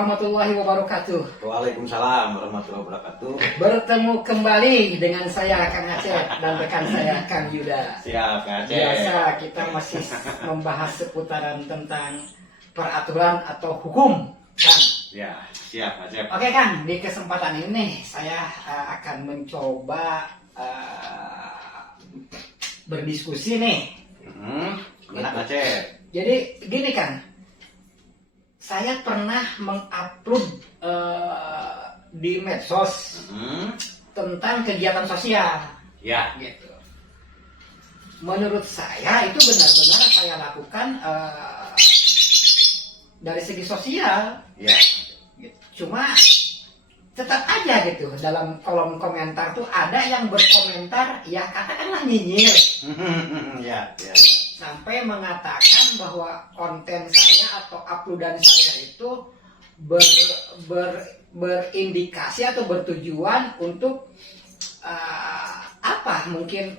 warahmatullahi wabarakatuh. Waalaikumsalam warahmatullahi wabarakatuh. Bertemu kembali dengan saya Kang Acep dan rekan saya Kang Yuda. Siap, Kang Acep. Biasa kita masih membahas seputaran tentang peraturan atau hukum, Kang. Ya, siap, Kang Acep. Oke, Kang, di kesempatan ini saya akan mencoba berdiskusi nih. Gimana, Kang Acep? Jadi gini, Kang. Saya pernah mengupload di medsos tentang kegiatan sosial. Ya. Gitu. Menurut saya itu benar-benar saya lakukan dari segi sosial. Ya. Gitu. Cuma tetap aja gitu dalam kolom komentar tuh ada yang berkomentar ya katakanlah nyinyir. Ya. Sampai mengatakan bahwa konten saya atau uploadan saya itu berindikasi atau bertujuan untuk mungkin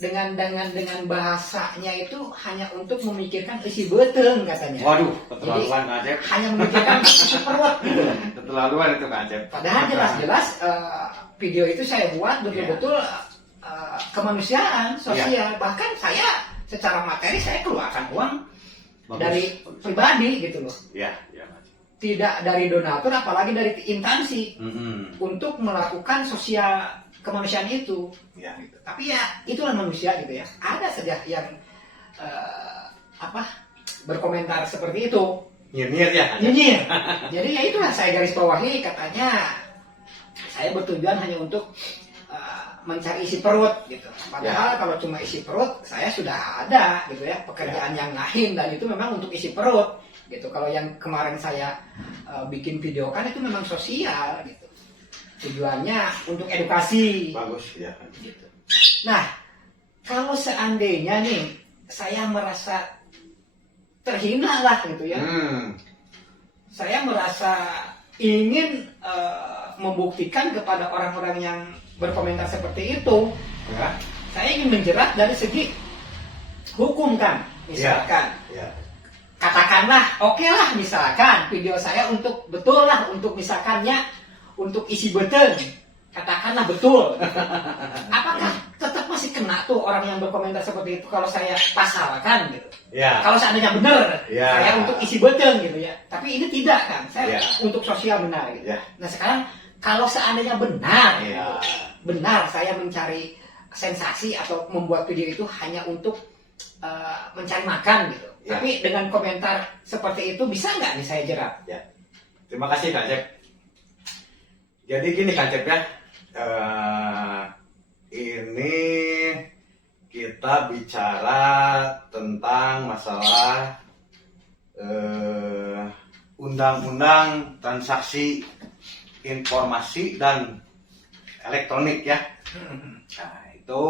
dengan bahasanya itu hanya untuk memikirkan isi beteng katanya. Waduh, keterlaluan, Kang Acep. Hanya memikirkan isi perut gitu. Keterlaluan itu, Kang Acep. Padahal jelas-jelas video itu saya buat betul-betul kemanusiaan sosial. Bahkan saya secara materi saya keluarkan uang dari pribadi gitu loh. Ya. Tidak dari donatur apalagi dari instansi untuk melakukan sosial kemanusiaan itu. Ya. Gitu. Tapi ya itulah manusia gitu ya. Ada saja yang berkomentar seperti itu. Nyinyir ya. Nyinyir. Jadi ya itulah saya garis bawahi katanya saya bertujuan hanya untuk mencari isi perut gitu. Padahal kalau cuma isi perut saya sudah ada gitu ya pekerjaan yang lain dan itu memang untuk isi perut gitu. Kalau yang kemarin saya bikin video kan itu memang sosial gitu. Tujuannya untuk edukasi. Bagus ya. Gitu. Nah, kalau seandainya nih saya merasa terhina lah gitu ya. Saya merasa ingin membuktikan kepada orang-orang yang berkomentar seperti itu, Ya. saya ingin menjerat dari segi hukum kan, misalkan. Ya. Katakanlah, oke lah misalkan video saya untuk betul lah untuk misalkannya untuk isi beteng, katakanlah betul. Apakah tetap masih kena tuh orang yang berkomentar seperti itu kalau saya pasalkan gitu? Ya. Kalau seandainya benar, Ya. saya untuk isi beteng gitu ya. Tapi ini tidak kan, saya Ya. untuk sosial benar gitu. Ya. Nah sekarang kalau seandainya benar, Ya. benar saya mencari sensasi atau membuat video itu hanya untuk mencari makan gitu. Ya. Tapi dengan komentar seperti itu bisa nggak nih saya jerat? Ya. Terima kasih, Kang Acep. Jadi gini, Kang Acep ya. Ini kita bicara tentang masalah undang-undang transaksi informasi dan elektronik ya. Nah itu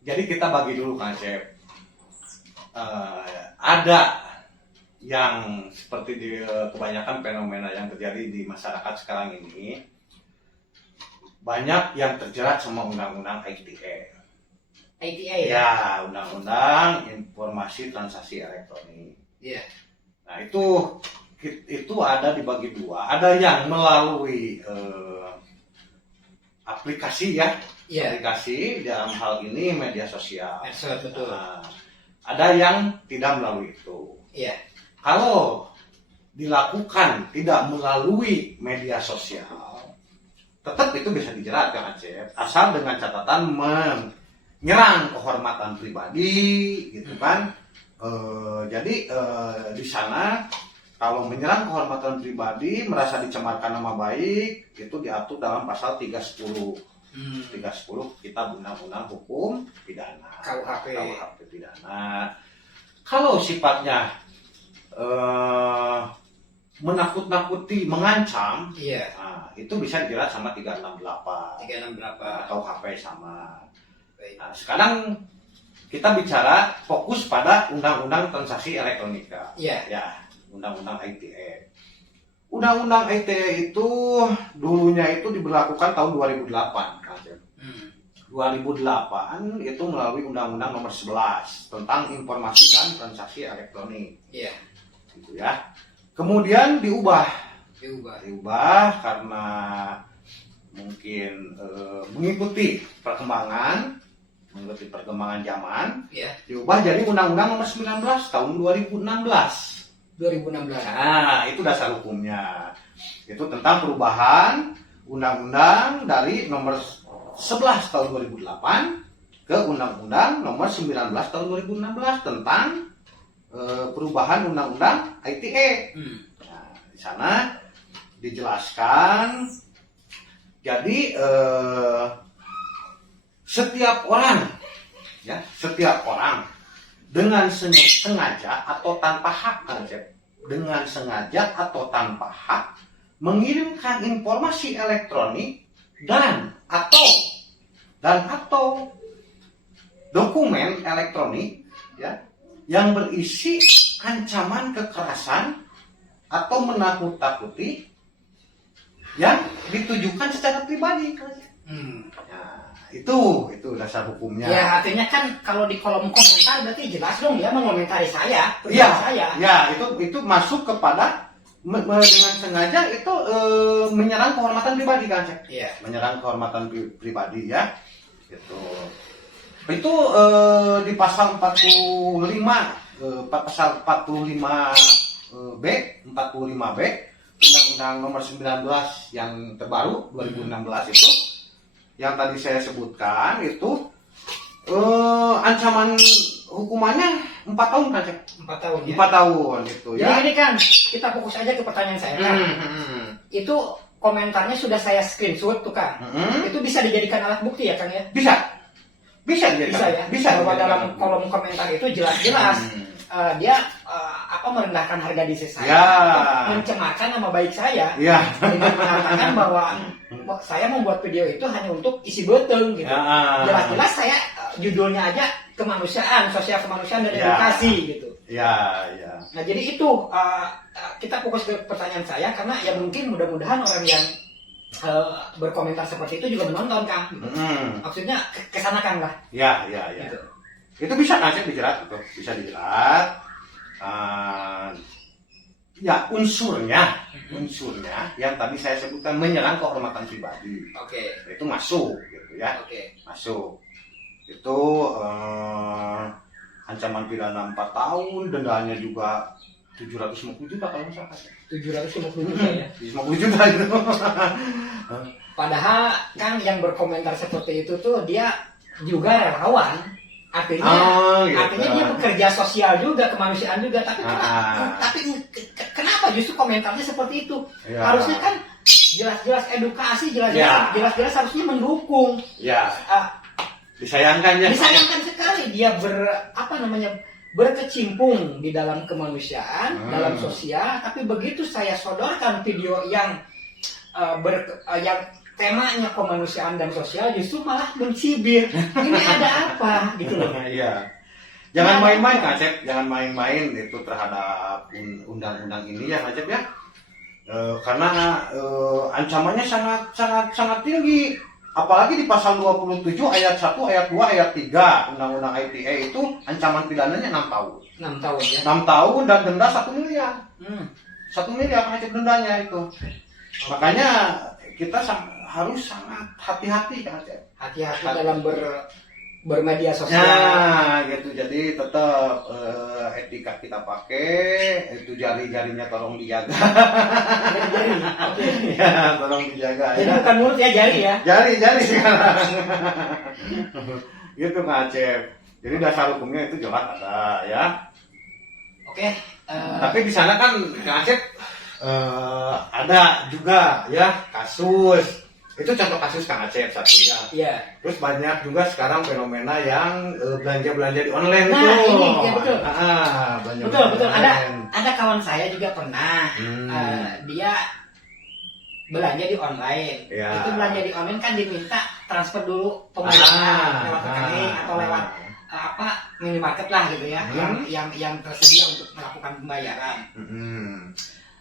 jadi kita bagi dulu, Kang Acep. Ada yang seperti di kebanyakan fenomena yang terjadi di masyarakat sekarang ini, banyak yang terjerat sama undang-undang ITE. ITA ya? Ya, undang-undang informasi transaksi elektronik. Iya. Nah itu ada dibagi dua. Ada yang melalui aplikasi ya, Iya. aplikasi dalam hal ini media sosial. Betul. Nah, ada yang tidak melalui itu. Iya. Kalau dilakukan tidak melalui media sosial, tetap itu bisa dijerat, Kang Acep, asal dengan catatan menyerang kehormatan pribadi, gitu kan? Jadi di sana kalau menyerang kehormatan pribadi, merasa dicemarkan nama baik, itu diatur dalam pasal 310. 310 Kitab Undang-Undang Hukum Pidana. KUHP Pidana. Kalau sifatnya menakut-nakuti, mengancam, iya. nah, itu bisa dijerat sama 368. 36 berapa? KUHP sama. Baik. Nah, sekarang kita bicara fokus pada Undang-Undang Transaksi Elektronika. Iya. Ya, Undang-Undang ITE. Undang-Undang ITE itu dulunya itu diberlakukan tahun 2008, Kang Acep. 2008 itu melalui Undang-Undang Nomor 11 tentang Informasi dan Transaksi Elektronik. Iya. Gitu ya. Kemudian diubah Diubah. karena mungkin mengikuti perkembangan zaman, Ya. diubah jadi Undang-Undang Nomor 19 tahun 2016. 2016. Nah, itu dasar hukumnya. Itu tentang perubahan undang-undang dari nomor 11 tahun 2008 ke Undang-Undang nomor 19 tahun 2016 tentang perubahan undang-undang ITE. Nah, di sana dijelaskan jadi setiap orang dengan sengaja atau tanpa hak, dengan sengaja atau tanpa hak mengirimkan informasi elektronik dan atau dokumen elektronik ya yang berisi ancaman kekerasan atau menakut-takuti yang ditujukan secara pribadi. Nah, itu dasar hukumnya. Ya artinya kan kalau di kolom komentar berarti jelas dong ya mengomentari saya, Iya, saya. ya itu masuk kepada dengan sengaja itu menyerang kehormatan pribadi kan, Cek? Iya. Menyerang kehormatan pribadi ya. Itu di pasal 45 pasal 45 B Undang-Undang Nomor 19 yang terbaru 2016 itu yang tadi saya sebutkan itu ancaman hukumannya 4 tahun kan, Cek? 4 tahun ya. 4 tahun itu Jadi ya. ini kan kita fokus aja ke pertanyaan saya kan. Itu komentarnya sudah saya screenshot tuh kan. Itu bisa dijadikan alat bukti ya Kang ya? Bisa dijadikan. Bisa ya. Bisa Bahwa dijadikan. dalam kolom komentar itu jelas-jelas dia merendahkan harga diri saya, Ya. mencemarkan nama baik saya, Iya. dengan mengatakan bahwa saya membuat video itu hanya untuk isi beteng gitu. Ya. Jelas-jelas saya judulnya aja kemanusiaan, sosial kemanusiaan dan Ya. edukasi gitu. Ya. Nah jadi itu kita fokus ke pertanyaan saya karena ya mungkin mudah-mudahan orang yang berkomentar seperti itu juga menonton Kang. Gitu. Maksudnya kesana Kang lah. Ya. Gitu. Itu bisa kan, Cek, dijerat itu. Bisa dijerat. Ya unsurnya yang tadi saya sebutkan menyerang kehormatan pribadi. Oke. Itu masuk gitu ya. Oke. Masuk. Itu ancaman pidana 4 tahun, dendanya juga 750 juta kalau nggak salah. 750 juta ya. 50 juta itu. Padahal Kang yang berkomentar seperti itu tuh dia juga relawan. Artinya Gitu. artinya dia pekerja sosial juga, kemanusiaan juga. Tapi kenapa justru komentarnya seperti itu? Ya. Harusnya kan jelas-jelas edukasi, Ya. jelas-jelas harusnya mendukung. Ya. Disayangkan ya. Disayangkan sekali dia berkecimpung di dalam kemanusiaan, dalam sosial, tapi begitu saya sodorkan video yang yang temanya kemanusiaan dan sosial justru malah mencibir. Ini ada apa gitu loh. Iya. Jangan main-main, Kak Cep. Jangan main-main itu terhadap undang-undang ini ya, Kak Cep ya. Karena ancamannya sangat tinggi. Apalagi di pasal 27 ayat 1, ayat 2, ayat 3 Undang-Undang ITE itu ancaman pidananya 6 tahun. 6 tahun ya. 6 tahun dan denda 1 miliar. 1 Hmm. miliar Kak Cep dendanya itu. Makanya kita harus sangat hati-hati Kak Cep. Hati-hati dalam bermedia sosial. Nah, gitu. Jadi tetap etika kita pakai, itu jari-jarinya tolong dijaga. Jari. Oke. Ya, tolong dijaga Jadi ya. bukan mulut ya, jari ya. Jari sekarang. Gitu Kak Acep. Jadi dasar hukumnya itu jelas ada ya. Oke. Tapi di sana kan Kak Acep ada juga ya kasus. Itu contoh kasus Kang Acep satu ya. Iya. Terus banyak juga sekarang fenomena yang belanja-belanja di online Nah, tuh. ini ya betul. Belanja Betul. online. Ada kawan saya juga pernah dia belanja di online. Ya. Itu belanja di online kan diminta transfer dulu pembayaran lewat rekening atau lewat minimarket lah gitu ya, yang tersedia untuk melakukan pembayaran.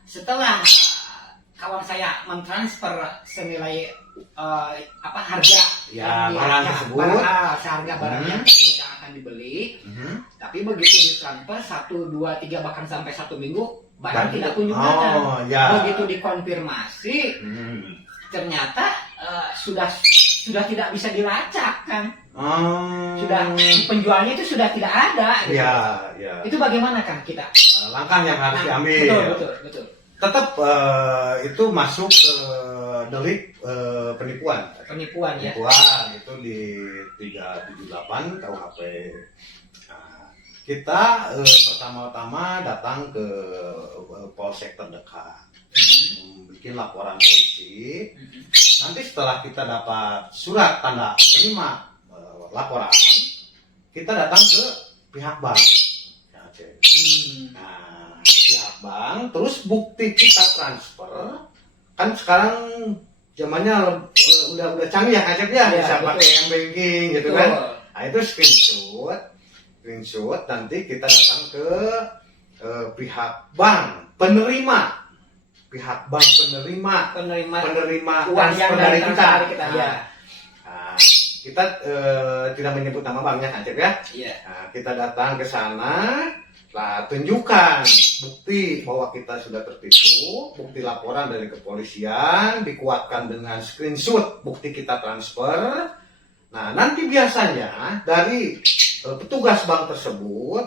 Setelah kawan saya mentransfer senilai harga Ya, yang barang tersebut. seharga barang yang tersebut yang akan yang dibeli, tapi begitu ditransfer 1, 2, 3 bahkan sampai 1 minggu barang tidak kunjung datang. Begitu dikonfirmasi, ternyata sudah tidak bisa dilacak kan. Sudah penjualnya itu sudah tidak ada gitu. Itu bagaimana kan kita? Langkah yang harus diambil. Betul. Tetap itu masuk ke delik penipuan. Penipuan ya. Penipuan itu di 378 KUHP. Nah, kita pertama-tama datang ke polsek terdekat, bikin laporan polisi. Nanti setelah kita dapat surat tanda terima laporan, kita datang ke pihak bank. Nah, pihak bank, terus bukti kita transfer. Kan sekarang zamannya udah canggih ya Kak ya, bisa pakai m-banking gitu kan. Nah, itu screenshot nanti kita datang ke pihak bank penerima uang yang dari kita. Nah, kita tidak menyebut nama banknya Kak ya. Nah, kita datang ke sana, tunjukkan bukti bahwa kita sudah tertipu, bukti laporan dari kepolisian, dikuatkan dengan screenshot bukti kita transfer. Nah, nanti biasanya dari petugas bank tersebut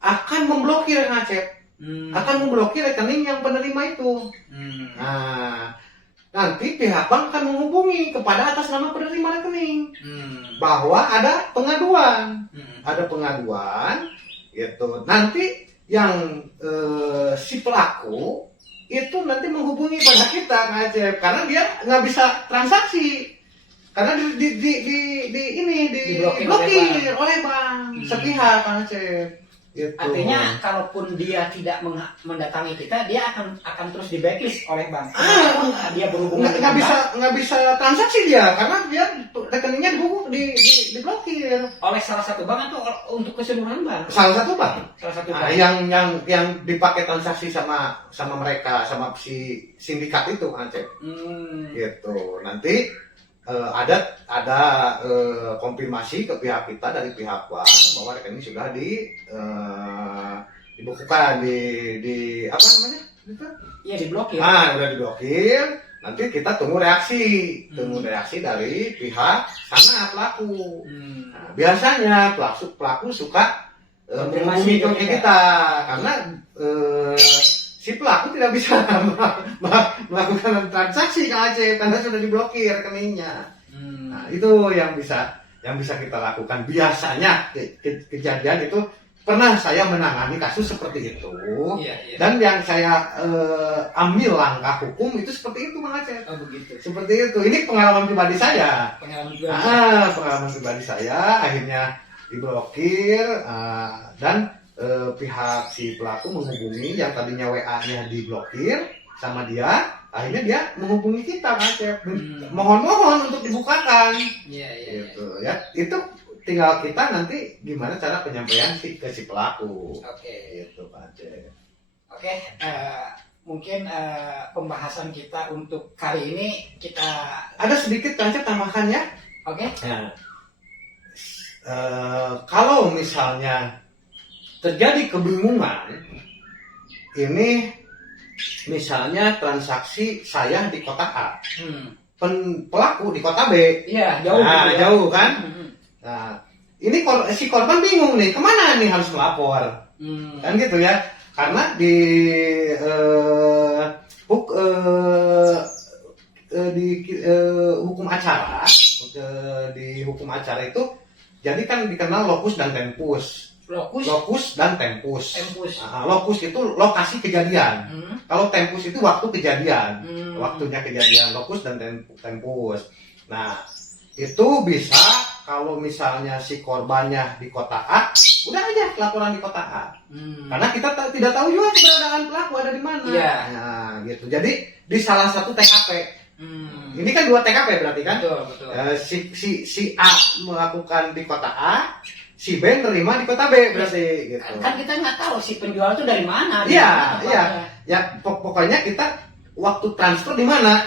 akan memblokir akan memblokir rekening yang penerima itu. Nah, nanti pihak bank akan menghubungi kepada atas nama penerima rekening bahwa ada pengaduan, gitu. Nanti yang si pelaku itu nanti menghubungi pada kita karena dia nggak bisa transaksi karena diblokir oleh bank sepihak Kang Acep. Gitu. Artinya kalaupun dia tidak mendatangi kita, dia akan terus di blacklist oleh bank. Dia berhubungan nggak bisa transaksi dia karena dia rekeningnya diblokir oleh salah satu bank atau untuk keseluruhan bank. Salah satu bank. Nah, yang dipakai transaksi sama mereka, sama si sindikat itu Acep. Gitu. Nanti ada konfirmasi ke pihak kita dari pihak bank bahwa rekening sudah dibukukan di apa namanya? Iya, diblokir. Udah diblokir. Nanti kita tunggu reaksi dari pihak sana pelaku. Nah, biasanya pelaku suka menghubungi ke kita karena si pelaku tidak bisa melakukan transaksi Kang Acep karena sudah diblokir rekeningnya. Nah, itu yang bisa kita lakukan. Biasanya kejadian itu pernah saya menangani kasus seperti itu. Dan yang saya ambil langkah hukum itu seperti itu Kang Acep. Begitu. Seperti itu. Ini pengalaman pribadi saya. Pengalaman pribadi saya akhirnya diblokir dan pihak si pelaku menghubungi yang tadinya WA-nya diblokir sama dia, akhirnya dia menghubungi kita Kak. Mohon untuk dibukakan. Gitu ya. Itu tinggal kita nanti gimana cara penyampaian ke si pelaku. Gitu Pak. Mungkin pembahasan kita untuk kali ini kita ada sedikit Kak tambahkan ya. Ya. Kalau misalnya terjadi kebingungan, ini misalnya transaksi saya di kota A, pelaku di kota B, jauh kan? Nah, ini si korban bingung nih, kemana nih harus melapor, kan gitu ya? Karena di hukum acara, di hukum acara itu, jadi kan dikenal lokus dan tempus. Lokus dan tempus. Lokus itu lokasi kejadian. Kalau tempus itu waktu kejadian. Waktunya kejadian. Lokus dan tempus. Nah, itu bisa kalau misalnya si korbannya di kota A, udah aja laporan di kota A. Karena kita tidak tahu juga keberadaan pelaku ada di mana. Nah, gitu. Jadi di salah satu TKP. Ini kan 2 TKP berarti kan? Betul. Si A melakukan di kota A, si B terima di kota B berarti gitu. Kan kita nggak tahu si penjual itu dari mana. Iya. Ya pokoknya kita waktu transfer di mana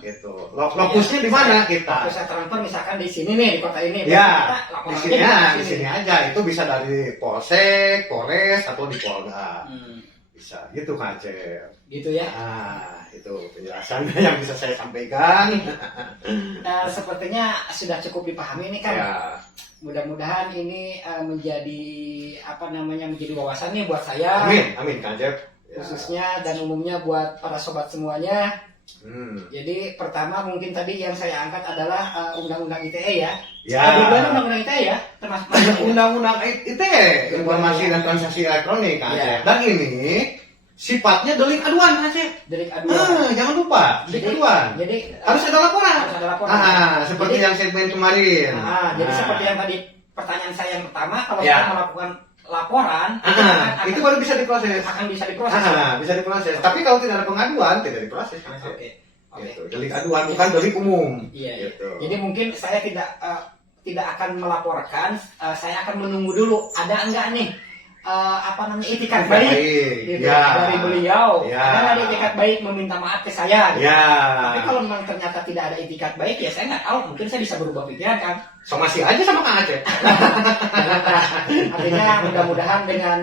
gitu. Lokusnya di mana kita? Pusat transfer misalkan di sini nih, di kota ini. Ya, Kita di sini ya, di sini aja. Itu bisa dari Polsek, Polres, atau di Polda. Bisa, gitu Kang Acep. Gitu ya. Nah, itu penjelasannya yang bisa saya sampaikan. Sepertinya sudah cukup dipahami nih kan. Ya, Mudah-mudahan ini menjadi wawasan nih buat saya. amin Kang Acep. Ya. Khususnya dan umumnya buat para sobat semuanya. Hmm. Jadi pertama mungkin tadi yang saya angkat adalah Undang-Undang ITE ya. Ya. Dua-duanya Undang-Undang ITE ya, termasuk Undang-undang ITE, Informasi dan Transaksi Elektronik Kang Acep. Dan ini sifatnya delik aduan Kang Acep. delik aduan. Jangan lupa, delik aduan. Jadi Harus ada laporan. harus ada laporan. Seperti yang segmen kemarin. Jadi seperti yang tadi pertanyaan saya yang pertama, kalau Ya. saya melakukan laporan, Itu baru bisa diproses. akan bisa diproses. Bisa diproses. Tapi kalau tidak ada pengaduan, tidak diproses Kang Acep. Oke. Gitu. Delik aduan bukan delik umum. Iya. Gitu. Jadi mungkin saya tidak akan melaporkan, saya akan menunggu dulu ada enggak nih itikat baik gitu, dari beliau. Ya. Ada ada itikat baik meminta maaf ke saya. Gitu. Ya. Tapi kalau memang ternyata tidak ada itikat baik, ya saya nggak tahu. Mungkin saya bisa berubah pikiran kan. Somasi aja sama Kang Acep. Artinya mudah-mudahan dengan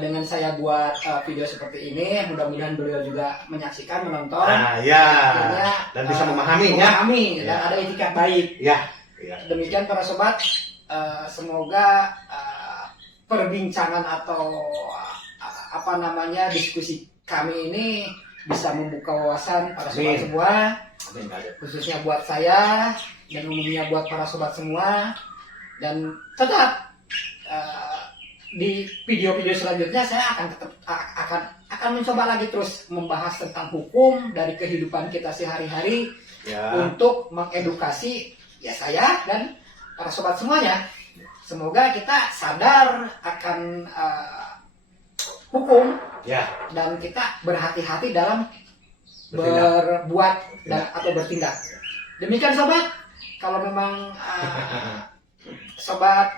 dengan saya buat video seperti ini, mudah-mudahan beliau juga menyaksikan, menonton. Akhirnya, Dan bisa memahami ya. Dan ada itikat baik. Ya. Demikian para sobat, semoga perbincangan atau diskusi kami ini bisa membuka wawasan para sobat Amin. semua, Amin, Kang Acep. khususnya buat saya dan umumnya buat para sobat semua. Dan tetap di video-video selanjutnya saya akan mencoba lagi terus membahas tentang hukum dari kehidupan kita sehari-hari Ya. untuk mengedukasi ya saya dan para sobat semuanya. Semoga kita sadar akan hukum Ya. dan kita berhati-hati dalam Bertindak. berbuat atau bertindak. Demikian sobat, kalau memang sobat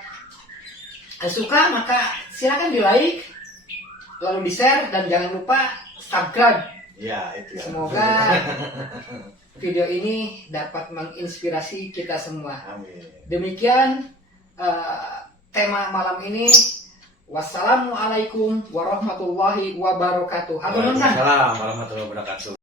suka maka silakan di like, lalu di share, dan jangan lupa subscribe. Ya, itu ya. Semoga video ini dapat menginspirasi kita semua. Amin. Demikian tema malam ini. Wassalamualaikum warahmatullahi wabarakatuh. Waalaikumsalam warahmatullahi wabarakatuh.